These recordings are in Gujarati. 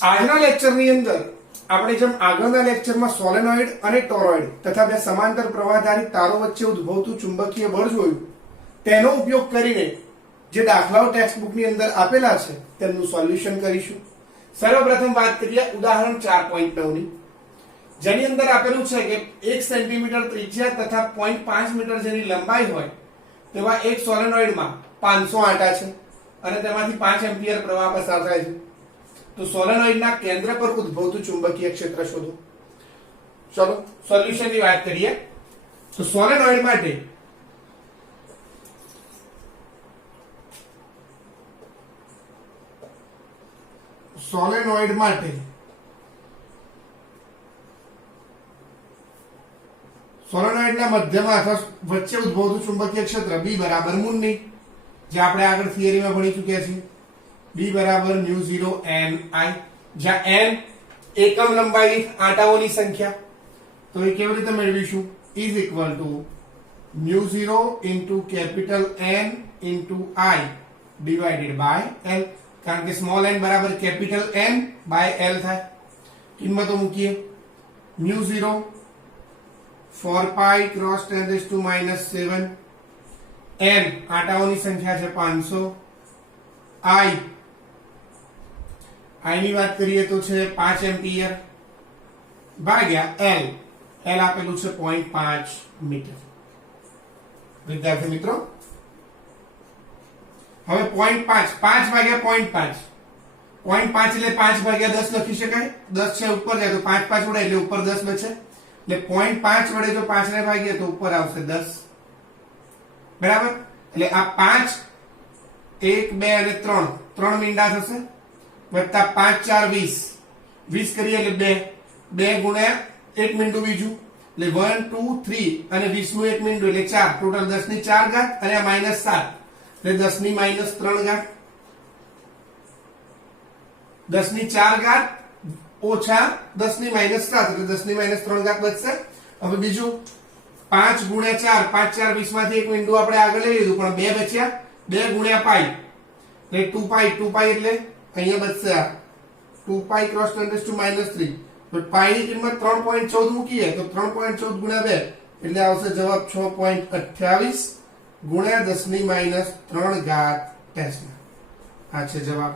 આજના લેક્ચરની અંદર આપણે જેમ આગળના લેક્ચરમાં સોલેનોઇડ અને ટોરોઇડ તથા બે સમાંતર પ્રવાહધારી તારો વચ્ચે ઉદ્ભવતું ચુંબકીય બળ જોયું, તેનો ઉપયોગ કરીને જે દાખલાઓ ટેક્સ્ટ બુકની અંદર આપેલા છે તેમનું સોલ્યુશન કરીશું. સર્વપ્રથમ વાત કરીએ ઉદાહરણ 4.9 ની, જેની અંદર આપેલું છે કે 1 સેન્ટીમીટર ત્રિજ્યા તથા 0.5 મીટર જેની લંબાઈ હોય તેવા એક સોલેનોઇડમાં 500 આંટા છે અને તેમાંથી 5 એમ્પિયર પ્રવાહ પસાર થાય છે. તો સોલેનોઇડના કેન્દ્ર પર ઉદ્ભવતું ચુંબકીય ક્ષેત્ર શોધો. ચલો સોલ્યુશનની વાત કરીએ. તો સોલેનોઇડ માટે સોલેનોઇડના મધ્યમાં અથવા વચ્ચે ઉદ્ભવતું ચુંબકીય ક્ષેત્ર B બરાબર મુન્ની, જે આપણે આગળ થિયરીમાં ભણી ચૂક્યા છીએ. B બરાબર μ0 ni, જ્યાં n એકમ લંબાઈ દીઠ આંટાઓની સંખ્યા. તો એ કેવી રીતે મેળવીશું? Is equal to μ0 into capital N into I divided by L, કારણ કે સ્મોલ n બરાબર કેપિટલ N બાય L થાય. કિંમતો મૂકીએ. μ0 4 પાઈ ક્રોસ 10⁻⁻⁷, n આંટાઓની સંખ્યા છે 500, I ની વાત કરીએ તો છે 5 એમ્પિયર ભાગ્યા L આપેલું છે 0.5 મીટર. વિદ્યાર્થી મિત્રો, હવે 0.5 5 ભાગ્યા 0.5 0.5 એટલે 5 ભાગ્યા 10 લખી શકાય. 10 છે ઉપર જાય તો 5 5 વડે એટલે ઉપર 10 બચે, એટલે 0.5 વડે જો 5 ને ભાગીએ તો ઉપર આવશે 10. બરાબર? એટલે આ 5 1 2 અને 3 મીંડા થશે, વત્તા 5 4 20 20 કરીએ એટલે 2 ગુણ્યા એક મીંડું બીજું, એટલે 1 2 3 અને 20 નું એક મીંડું એટલે 4, ટોટલ 10 ની 4 ઘાત અને આ -7 એટલે 10 ની -3 ઘાત. 10 ની 4 ઘાત ઓછા 10 ની -7 એટલે 10 ની -3 ઘાત બચશે. હવે બીજું 5 ગુણ્યા 4 5 4 20 માંથી એક મીંડું આપણે આગળ લઈ લીધું, પણ 2 બચ્યા. 2 ગુણ્યા પાઈ એટલે 2 પાઈ એટલે અહીંયા બચશે આ 2 પાઈ ક્રોસ 10⁻³ તો પાઈ ની કિંમત 3.14 મૂકીએ તો 3.14 ગુણ્યા 2 એટલે આવશે જવાબ 6.28 ગુણ્યા 10 ની -3 ઘાત ટેસ્લા. આ છે જવાબ.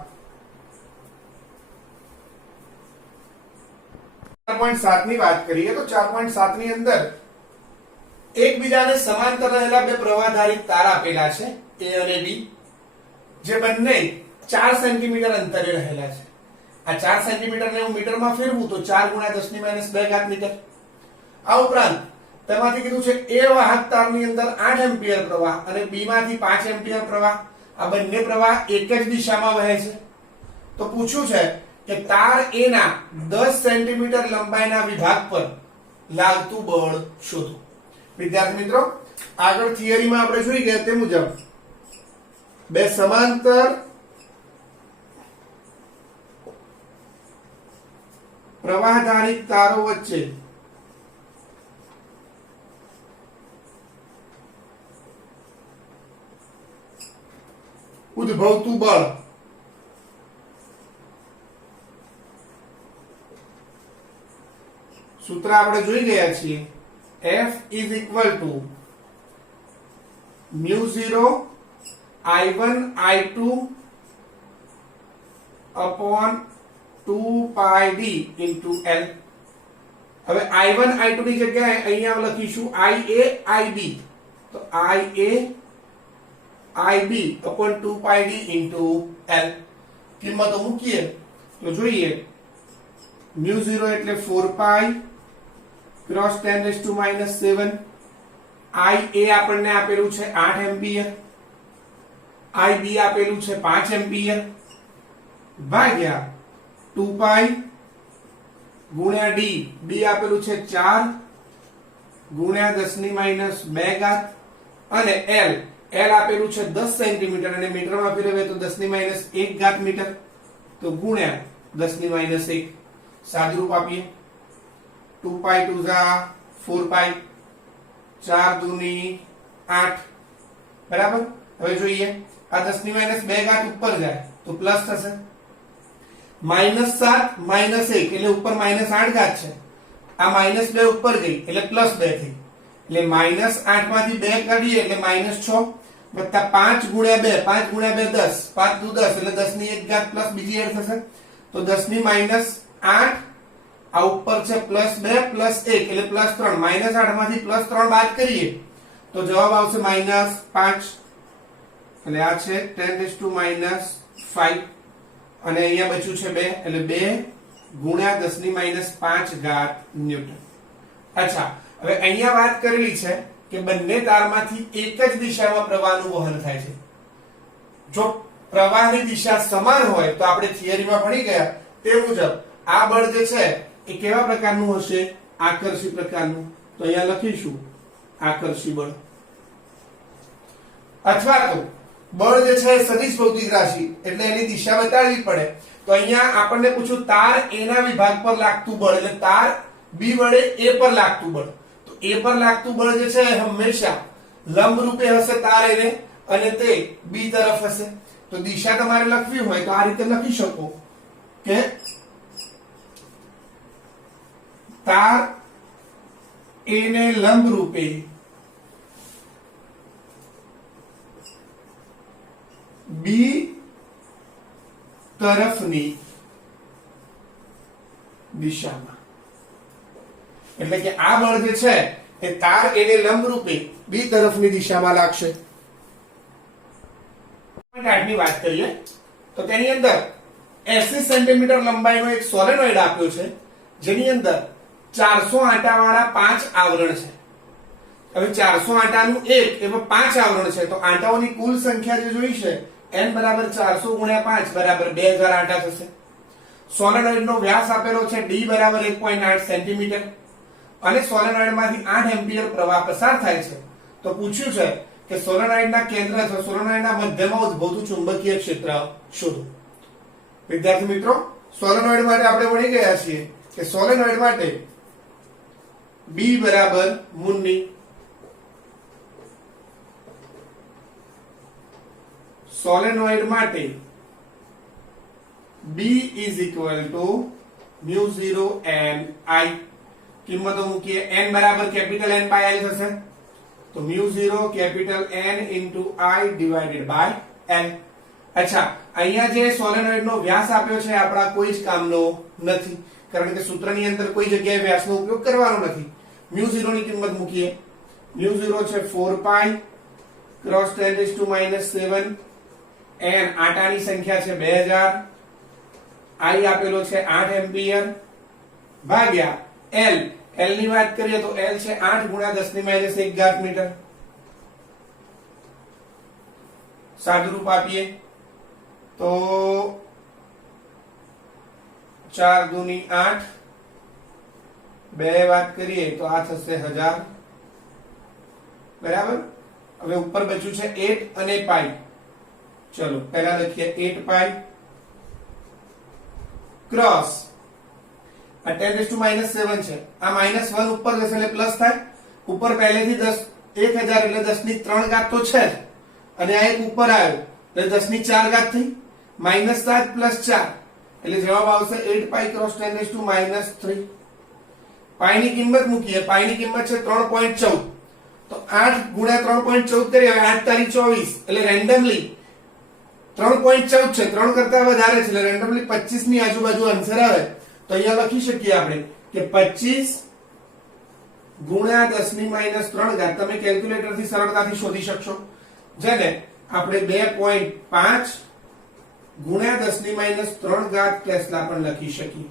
4.7 ની વાત કરીએ તો 4.7 ની અંદર એકબીજાને સમાંતર રહેલા બે પ્રવાહધારી તાર આપેલા છે A અને B, જે બંને 4 સેન્ટીમીટર અંતરે રહેલા છે. આ 4 સેન્ટીમીટર ને હું મીટરમાં ફેરવું તો 4 ગુણ્યા 10 ની -2 ઘાત મીટર. આ ઉપરાંત તેમાંથી કીધું છે A વાહક તારની અંદર 8 એમ્પિયર પ્રવાહ અને B માંથી 5 એમ્પિયર પ્રવાહ, આ બંને પ્રવાહ એક જ દિશામાં વહે છે. તો પૂછ્યું છે કે તાર A ના 10 સેન્ટીમીટર લંબાઈના વિભાગ પર લાગતું બળ શોધો. વિદ્યાર્થી મિત્રો, આગળ થિયરીમાં આપણે જોઈ ગયા તે મુજબ બે સમાંતર પ્રવાહધારી તારો વચ્ચે ઉદ્ભવતું બળ સૂત્ર આપણે જોઈ ગયા છીએ. F is equal to μ0 I1 I2 upon 2 pi d into L. હવે I1 I2 ની જગ્યાએ અહીંયા લખીશું IA IB, તો IA IB upon 2 pi d into L. કિંમતો મૂકીએ તો જોઈએ. μ0 એટલે 4 પાઈ ક્રોસ 10⁻⁷, IA આપણને આપેલું છે 8 એમ્પિયર, IB આપેલું છે 5 એમ્પિયર ભાગ્યા 2 પાઈ ગુણ્યા D આપેલું છે 4 ગુણ્યા 10 ની -2 ઘાત અને L આપેલું છે 10 સેન્ટીમીટર અને મીટરમાં ફેરવીએ તો 10 ની -1 ઘાત મીટર, તો ગુણ્યા 10 ની -1 સાદુરૂપ આપીએ. 2 પાઈ 2 જા 4 પાઈ, 4 દૂની 8. બરાબર? હવે જોઈએ આ 10 ની -2 ઘાત ઉપર જાય તો પ્લસ થશે, -7 -1 એટલે ઉપર -8 ઘાત છે, આ -2 ઉપર ગઈ એટલે +2 થઈ, એટલે -8 માંથી 2 કાઢીએ એટલે -6 વત્તા 5 ગુણ્યા 2, 5 ગુણ્યા 2 10, 5 દુ 10 એટલે 10 ની 1 ઘાત પ્લસ બીજી એડ થશે, તો 10 ની -8, આ ઉપર છે +2 +1 એટલે +3, -8 માંથી +3 બાદ કરીએ તો જવાબ આવશે -5, એટલે આ છે 10⁻⁵ અને અહીંયા બચ્યું છે 2 એટલે 2 ગુણ્યા 10 ની -5 ઘાત ન્યૂટન. અચ્છા, હવે અહીંયા વાત કરેલી છે કે બંને તારમાંથી એક જ દિશામાં પ્રવાહનું વહન થાય છે. જો પ્રવાહની દિશા સમાન હોય તો આપણે થિયરીમાં ભણી ગયા તે મુજબ આ બળ જે છે એ કેવા પ્રકારનું હશે? આકર્ષી પ્રકારનું. તો અહીંયા લખીશું આકર્ષી બળ. અથવા તો બળ જે છે સદિશ ભૌતિક રાશિ એટલે એની દિશા બતાડવી પડે. તો અહીંયા આપણને પૂછ્યું તાર A ના વિભાગ પર લાગતું બળ, એટલે તાર B વડે A પર લાગતું બળ. તો A પર લાગતું બળ જે છે હંમેશા લંબ રૂપે હશે તાર એને, અને તે B તરફ હશે. તો દિશા તમારે લખવી હોય તો આ રીતે લખી શકો કે તાર A ને લંબ રૂપે B તરફની દિશામાં, એટલે કે આ બળ જે છે એ તાર A ને લંબ રૂપે B તરફની દિશામાં લાગશે. 8 ની વાત કરીએ તો તેની અંદર 80 સેન્ટીમીટર લંબાઈનો એક સોલેનોઇડ આપ્યો છે જેની અંદર 400 આંટાવાળા 5 આવરણ છે. હવે 400 આંટાનું એક એમાં 5 આવરણ છે, તો આંટાઓની કુલ સંખ્યા જે જોઈ છે n બરાબર 400 ગુણ્યા 5 બરાબર 2000 આંટા થશે. સોલેનોઇડનો વ્યાસ આપેલો છે d બરાબર 1.8 સેન્ટીમીટર અને સોલેનોઇડમાંથી 8 એમ્પિયર પ્રવાહ પસાર થાય છે. તો પૂછ્યું છે કે સોલેનોઇડના કેન્દ્ર અથવા સોલેનોઇડના મધ્યમાં ઉદ્ભવતું ચુંબકીય ક્ષેત્ર શોધો. વિદ્યાર્થી મિત્રો, સોલેનોઇડ માટે આપણે ભણી ગયા છીએ કે સોલેનોઇડ માટે B બરાબર મુન્ની, સોલેનોઇડ માટે B is equal to μ0 n I. કિંમતો મૂકીએ, n બરાબર કેપિટલ N by I થશે, તો μ0 capital N into I divided by L. અચ્છા, અહીંયા જે સોલેનોઇડ નો વ્યાસ આપ્યો છે આપણા કોઈ જ કામનો નથી, કારણ કે સૂત્રની અંદર કોઈ જગ્યાએ વ્યાસનો ઉપયોગ કરવાનો નથી. μ0 ની કિંમત મૂકીએ, μ0 છે 4 પાઈ ક્રોસ 10⁻⁷, n આંટાની સંખ્યા છે 2000, I આપેલો છે 8 એમ્પિયર ભાગ્યા L. L ની વાત કરીએ તો L છે 8 ગુણ્યા 10⁻1 ઘાત મીટર. સાદુરૂપ આપીએ તો 4 દુની 8, 2 વાત કરીએ તો આ થશે 1000, બરાબર. હવે ઉપર બચ્યું છે 8 અને પાઈ. ચલો પહેલા લખીએ 8 પાઈ ક્રોસ આ 10⁻⁷ છે, આ -1 ઉપર જશે એટલે પ્લસ થાય. ઉપર પહેલેથી 1000 એટલે 10 ની 3 ઘાત તો છે જ, અને આ એક ઉપર આવ્યો એટલે 10 ની 4 ઘાત થઈ, -7 + 4 એટલે જવાબ આવશે 8 પાઈ ક્રોસ 10⁻⁻3. પાઈ ની કિંમત મૂકીએ, પાઈ ની કિંમત છે 3.14, તો 8 ગુણ્યા 3.14 કરીએ, હવે 8 તારી 24 એટલે રેન્ડમલી 3.14 છે, 3 કરતા વધારે છે એટલે રેન્ડમલી 25 ની આજુબાજુ આન્સર આવે. તો અહીંયા લખી શકીએ આપણે કે 25 ગુણ્યા 10⁻³ ઘાત તમે કેલ્ક્યુલેટર થી સરળતાથી શોધી શકશો, જેને આપણે 2.5 ગુણ્યા 10⁻³ ઘાત ટેસ્લા પણ લખી શકીએ.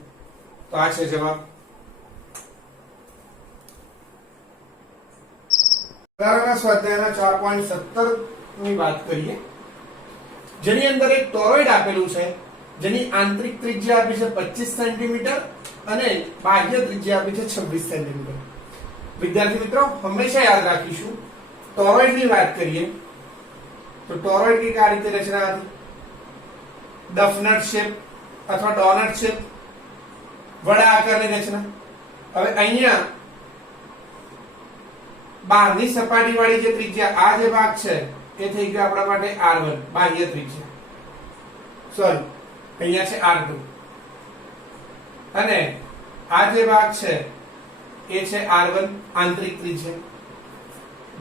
તો આ છે જવાબ. વધારાના સ્વાધ્યાયના 4.17 ની વાત કરીએ, જેની અંદર એક ટોરોઇડ આપેલું છે જેની આંતરિક ત્રિજ્યા આપી છે 25 સેન્ટીમીટર અને બાહ્ય ત્રિજ્યા આપી છે 26 સેન્ટીમીટર. વિદ્યાર્થી મિત્રો, હંમેશા યાદ રાખીશું ટોરોઇડ ની વાત કરીએ તો ટોરોઇડ ની આ રીતે રચના હતી, ડફનટ શેપ અથવા ડોનટ શેપ, વડા આકારની રચના. હવે અહીંયા બહારની સપાટી વાળી જે ત્રિજ્યા આ જે ભાગ છે એ થઈ ગયો આપણા માટે R1 બાહ્ય ત્રિજ્યા, સોરી અહીંયા છે R2. અને આ જે ભાગ છે એ છે R1 આંતરિક ત્રિજ્યા.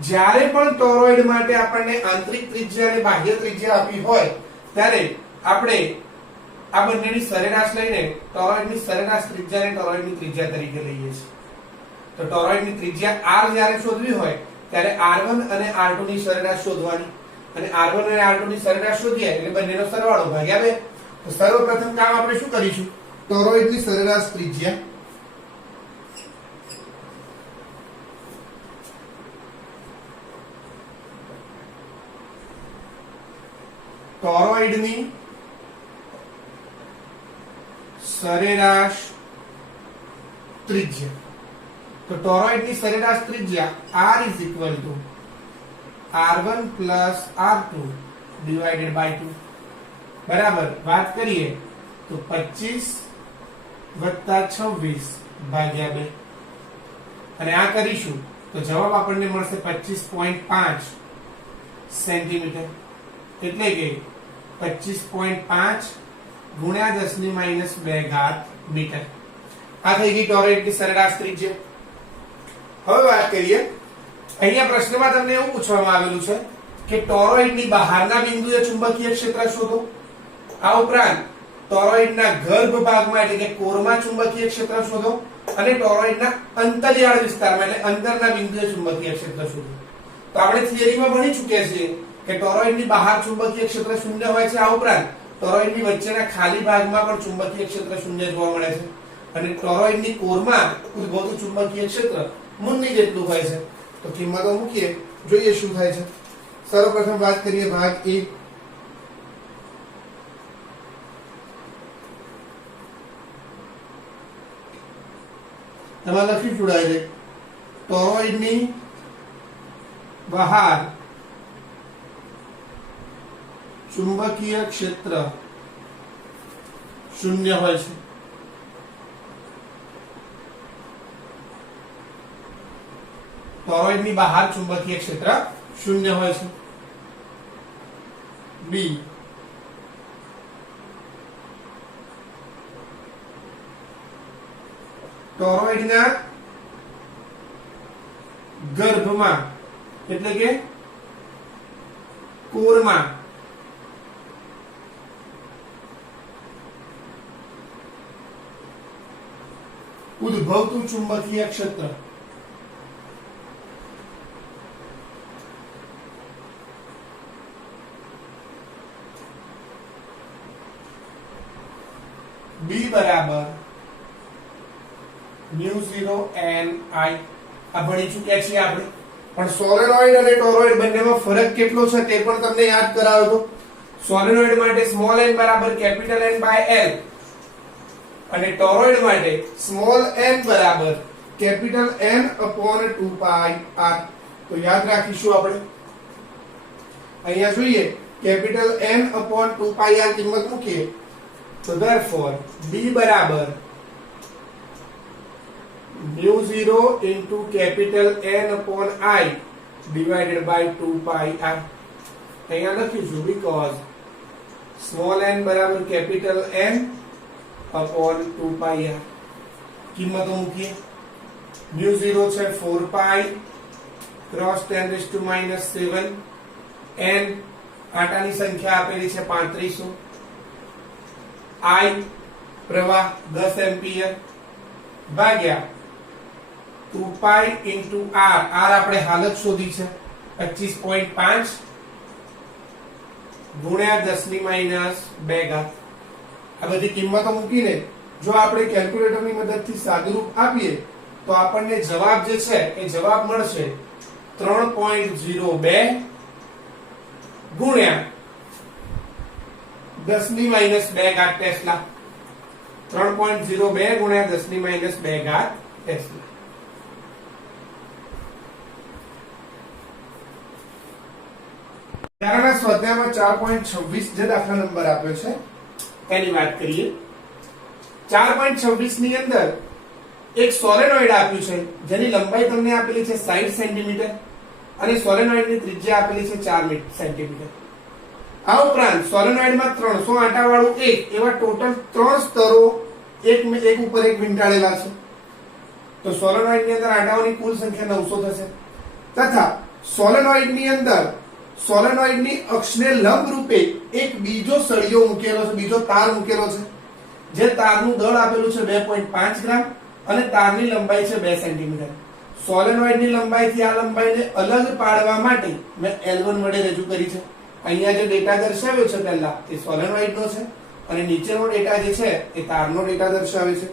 જ્યારે પણ ટોરોઇડ માટે આપણને આંતરિક ત્રિજ્યા અને બાહ્ય ત્રિજ્યા આપી હોય ત્યારે આપણે આ બંનેની સરેરાશ લઈને ટોરોઇડની સરેરાશ ત્રિજ્યાને ટોરોઇડની ત્રિજ્યા તરીકે લઈએ છીએ. તો ટોરોઇડની ત્રિજ્યા R જ્યારે શોધવી હોય ત્યારે R1 અને R2 ની સરેરાશ શોધવાની, અને R1 અને R2 ની સરેરાશ શોધીએ એટલે બંનેનો સરવાળો ભાગ્યા 2. તો સર્વપ્રથમ કામ આપણે શું કરીશું? ટોરોઇડની સરેરાશ ત્રિજ્યા ટોરોઇડની સરેરાશ ત્રિજ્યા. તો ટોરોઇડની સરેરાશ ત્રિજ્યા R is equal to R1 plus R2 divided by 2. બરાબર. વાત કરીએ તો 25 વત્તા 26 ભાગ્યા 2. અને આ કરીશું તો જવાબ આપણને મળશે 25.5 સેન્ટીમીટર. એટલે કે 25.5 ગુણ્યા 10 ની માઈનસ 2 ઘાત મીટર. આ થઈ ગઈ ટોરોઇડની સરેરાશ ત્રિજ્યા. હવે વાત કરીએ, અહીંયા પ્રશ્નમાં તમને એવું પૂછવામાં આવેલું છે કે ટોરોઇડની બહારના બિંદુએ ચુંબકીય ક્ષેત્ર શોધો. આ ઉપરાંત ટોરોઇડના ગર્ભ ભાગમાં એટલે કે કોરમાં ચુંબકીય ક્ષેત્ર શોધો, અને ટોરોઇડના અંતરિયાળ વિસ્તારમાં એટલે અંદરના બિંદુએ ચુંબકીય ક્ષેત્ર શોધો. તો આપણે થિયરીમાં ભણી ચૂક્યા છીએ કે ટોરોઇડની બહાર ચુંબકીય ક્ષેત્ર શૂન્ય હોય છે. આ ઉપરાંત ટોરોઇડની વચ્ચેના ખાલી ભાગમાં પણ ચુંબકીય ક્ષેત્ર શૂન્ય જોવા મળે છે, અને ટોરોઇડની કોરમાં ઉદ્ભવતું ચુંબકીય ક્ષેત્ર મુન્ની જેટલું હોય છે. તો કિંમતો મૂકીએ, જોઈએ શું થાય છે. સર્વપ્રથમ વાત કરીએ ભાગ A. એમાં લખી જોડાય છે ટોરોઇડની બહાર ચુંબકીય ક્ષેત્ર શૂન્ય હોય છે. ટોરોઇડની બહાર ચુંબકીય ક્ષેત્ર શૂન્ય હોય છે. B. ટોરોઇડના ગર્ભમાં એટલે કે કોરમાં ઉદ્ભવતું ચુંબકીય ક્ષેત્ર B બરાબર μ0 n I. આ ભણી ચૂક્યા છીએ આપણે, પણ સોલેનોઇડ અને ટોરોઇડ બંનેમાં ફરક કેટલો છે તે પણ તમને યાદ કરાવ્યો હતો. સોલેનોઇડ માટે સ્મોલ n બરાબર કેપિટલ N by L, અને ટોરોઇડ માટે સ્મોલ n બરાબર capital N upon 2 pi r. તો યાદ રાખીશું આપણે. અહીંયા જોઈએ capital N upon 2 pi r કિંમત મૂકીએ તો therefore B બરાબર μ0 into capital N upon I divided by 2 pi r. અહીંયા લખીશું because small n બરાબર capital N upon 2 pi r. કિંમતો મૂકીએ. μ0 છે 4 pi cross 10 raised to minus 7, n આટાની સંખ્યા આપેલી છે 3500, I પ્રવાહ 10 એમ્પિયર ભાગ્યા 2 pi into r. r આપણે હાલત શોધી છે 25.5 ગુણ્યા 10 ની માઈનસ 2 ઘાત. આ બધી કિંમતો મૂકીને જો આપણે કેલ્ક્યુલેટરની મદદથી સાદુરૂપ આપીએ તો આપણને જવાબ જે છે એ જવાબ મળશે 3.02 ગુણ્યા 10 ની માઈનસ 2 ઘાત ટેસ્લા. 3.02 ગુણ્યા 10 ની માઈનસ 2 ઘાત ટેસ્લા. ઉદાહરણના સ્વાધ્યાયમાં 4.26 જે દાખલા નંબર આપ્યો છે એની વાત કરીએ. 4.26 ની અંદર એક સોલેનોઇડ આપ્યું છે જેની લંબાઈ તમને આપેલી છે 60 સેન્ટીમીટર અને સોલેનોઇડની ત્રિજ્યા આપેલી છે 4 સેન્ટીમીટર. આ ઉપરાંત સોલેનોઇડમાં 300 આંટા વાળું એક એવા ટોટલ 3 સ્તરો એક ઉપર એક વીંટાળેલા છે, તો સોલેનોઇડ ની અંદર આંટાઓની કુલ સંખ્યા 900 થશે. તથા સોલેનોઇડ ની અંદર સોલેનોઇડ ની અક્ષને લંબ રૂપે એક બીજો સળિયો મૂકેલો છે, બીજો તાર મૂકેલો છે, જે તારનું દળ આપેલું છે 2.5 ગ્રામ અને તારની લંબાઈ છે 2 સેન્ટીમીટર. સોલેનોઇડ ની લંબાઈથી આ લંબાઈને અલગ પાડવા માટે મેં L1 વડે રજૂ કરી છે. અહીંયા જે ડેટા દર્શાવ્યો છે પહેલા એ સોલેનોઇડ નો છે અને નીચેનો ડેટા જે છે એ તારનો ડેટા દર્શાવે છે.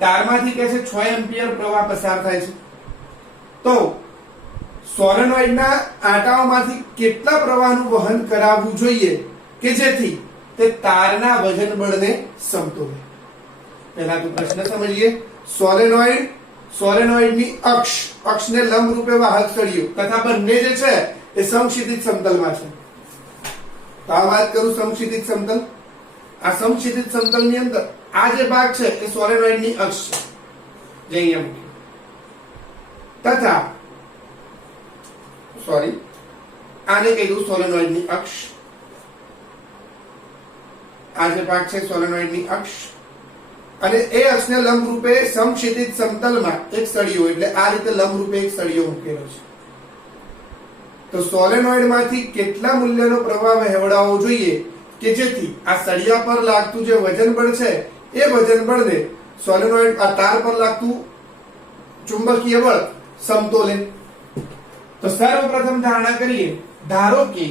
તારમાંથી કે છે 6 એમ્પિયર પ્રવાહ પસાર થાય છે. તો સોલેનોઇડના આંટાઓમાંથી કેટલા પ્રવાહનું વહન કરાવવું જોઈએ કે જેથી તે તારના વજન બળને સમતોલે? પહેલા તો પ્રશ્ન સમજીએ. સોલેનોઇડની અક્ષને લંબ રૂપે વાહક સળિયો તથા બંને જે છે એ સમક્ષિતિજ સમતલમાં છે. તો આ વાત કરું સમક્ષિતિજ સમતલ. આ સમક્ષિતિજ સમતલની અંદર આ જે ભાગ છે એ સોલેનોઇડની અક્ષ છે, જે અહીંયા મૂકી. તથા આને કહી દઉં સોલેનોઇડની અક્ષ. આ જે ભાગ છે સોલેનોઇડની અક્ષ અને એ અક્ષને લંબ રૂપે સમક્ષિતિજ સમતલમાં એક સળિયો, એટલે આ રીતે લંબ રૂપે એક સળિયો મૂકેલો છે. તો સોલેનોઇડમાંથી કેટલા મૂલ્યનો પ્રવાહ વહેવડાવવો જોઈએ કે જેથી આ સળિયા પર લાગતું જે વજન બળ છે એ વજન બળને સોલેનોઇડ આ તાર પર લાગતું ચુંબકીય બળ સમતોલે? તો સર્વપ્રથમ ધારણા કરીએ. ધારો કે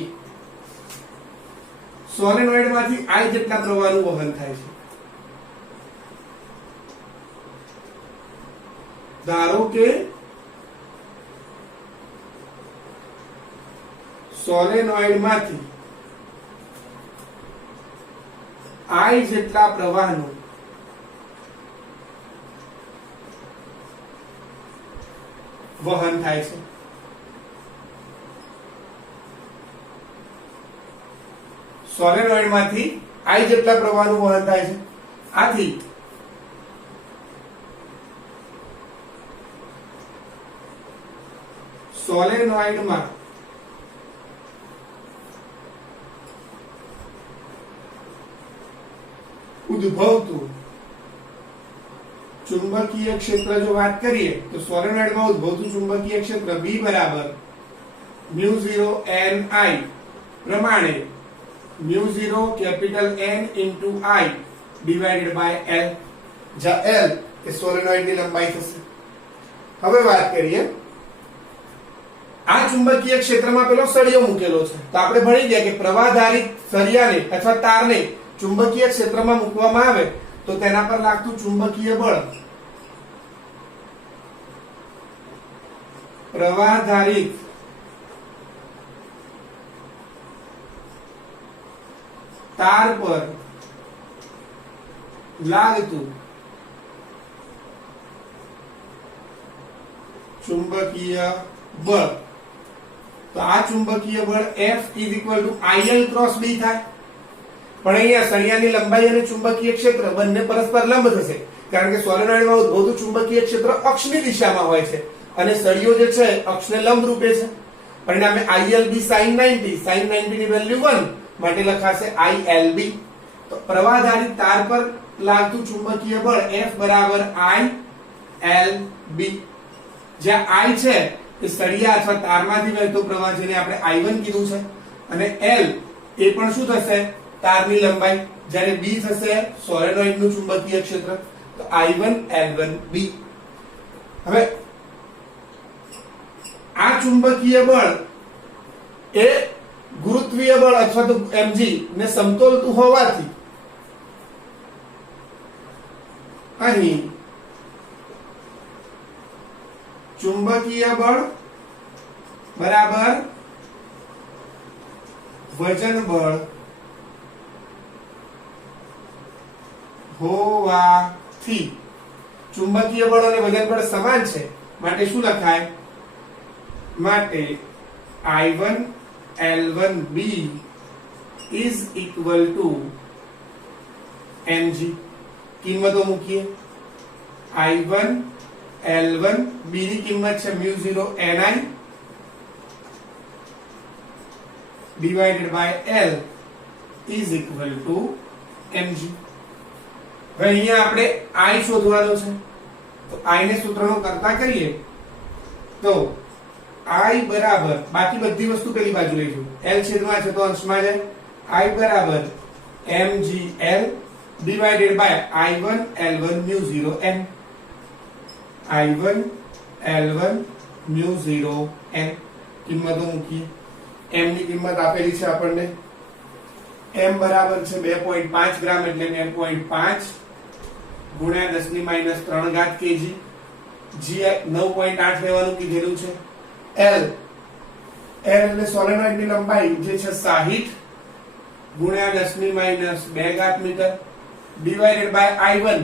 સોલેનોઇડમાંથી I જેટલા પ્રવાહનું વહન થાય છે. ધારો કે સોલેનોઇડમાંથી I જેટલા પ્રવાહનું વહન થાય છે. સોલેનોઇડમાંથી I જેટલા પ્રવાહનું વહન થાય છે. આથી સોલેનોઇડમાં ઉદ્ભવતું ચુંબકીય ક્ષેત્ર જો વાત કરીએ તો સોલેનોઇડમાં ઉદ્ભવતું ચુંબકીય ક્ષેત્ર B બરાબર μ0 Ni પ્રમાણે μ0 capital N into I divided by L, જ્યાં L એ સોલેનોઇડની લંબાઈ થશે. હવે વાત કરીએ. આ ચુંબકીય ક્ષેત્રમાં પેલો સળિયો મૂકેલો છે, તો આપણે ભણી ગયા કે પ્રવાહધારિત સળિયાને અથવા તારને ચુંબકીય ક્ષેત્રમાં મૂકવામાં આવે તો તેના પર લાગતું ચુંબકીય બળ પ્રવાહધારિત તાર પર લાગતું ચુંબકીય બળ, તો આ ચુંબકીય બળ F IL ક્રોસ B થાય. પણ અહીંયા સળિયાની લંબાઈ અને ચુંબકીય ક્ષેત્ર બંને પરસ્પર લંબ થશે, કારણ કે સોલેનોઇડમાં ઉદ્ભવતું ચુંબકીય ક્ષેત્ર અક્ષની દિશામાં હોય છે અને સળિયો જે છે અક્ષને લંબ રૂપે છે. પરિણામે ILB sin 90, sin 90 ની વેલ્યુ 1 માટે લખાશે ILB. તો પ્રવાહધારિત તાર પર લાગતું ચુંબકીય બળ F બરાબર ILB, જ્યાં I છે એ સળિયા અથવા તારમાંથી વહેતો પ્રવાહ જેને આપણે I1 કીધું છે અને L એ પણ શું થશે? તારની લંબાઈ. જ્યારે B થશે સોલેનોઇડનું ચુંબકીય ક્ષેત્ર, તો I1 L1B. હવે આ ચુંબકીય બળ એ ગુરુત્વીય બળ અથવા તો mg ને સમતોલતું હોવાથી અહીં ચુંબકીય બળ બરાબર વજન બળ હોવાથી ચુંબકીય બળ અને વજન બળ સમાન છે, માટે શું લખાય? માટે I1 L1B is equal to mg. કિંમતો મૂકીએ. I1 L1 B ની કિંમત છે μ0 Ni divided by L is equal to mg. હવે અહીંયા આપણે I શોધવાનો છે, તો I ને સૂત્રનો કરતા કરીએ તો I બરાબર, બાકી બધી વસ્તુ પેલી બાજુ લઈશું, L છેદમાં છે તો અંશમાં જાય, I બરાબર mgl divided by I1 L1 mu 0 n, I1 L1 mu 0 n કિંમતો મૂકીએ. m ની કિંમત આપેલી છે આપણને, m બરાબર છે 2.5 ગ્રામ એટલે 2.5 ગુણ્યા 10 ની માઈનસ 3 ઘાત kg, g 9.8 લેવાનું કીધેલું છે. L એટલે સોલેનોઇડ ની લંબાઈ જે છે 60 ગુણ્યા 10 ની માઈનસ 2 ઘાત મીટર ડિવાઇડેડ બાય I1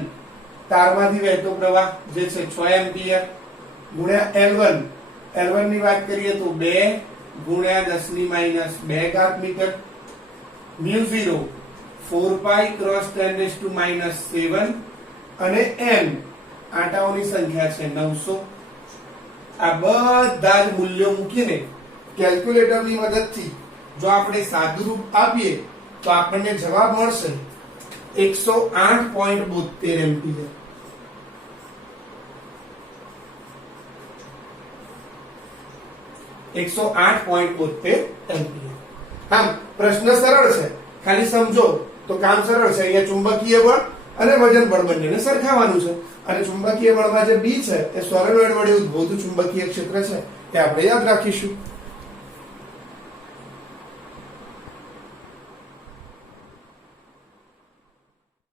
તારમાંથી વહેતો પ્રવાહ જે છે 6 એમ્પિયર ગુણ્યા L1 ની વાત કરીએ તો 2 ગુણ્યા 10 ની માઈનસ 2 ઘાત મીટર મ્યુ 0 4 પાઈ ક્રોસ 10⁻⁻7 અને n આંટાઓની સંખ્યા છે 900. આ બધા જ મૂલ્યો મૂકીને કેલ્ક્યુલેટરની મદદથી જો આપણે સાદુરૂપ આપીએ તો આપણને જવાબ મળશે 108.72 એમ્પિયર. આમ પ્રશ્ન સરળ છે, ખાલી સમજો તો કામ સરળ છે. અહીંયા ચુંબકીય બળ અને વજન બળ બંનેને સરખાવવાનું છે, અને ચુંબકીય બળમાં જે B છે એ સોલેનોઇડ વડે ઉદ્ભવતું ચુંબકીય ક્ષેત્ર છે એ આપણે યાદ રાખીશું.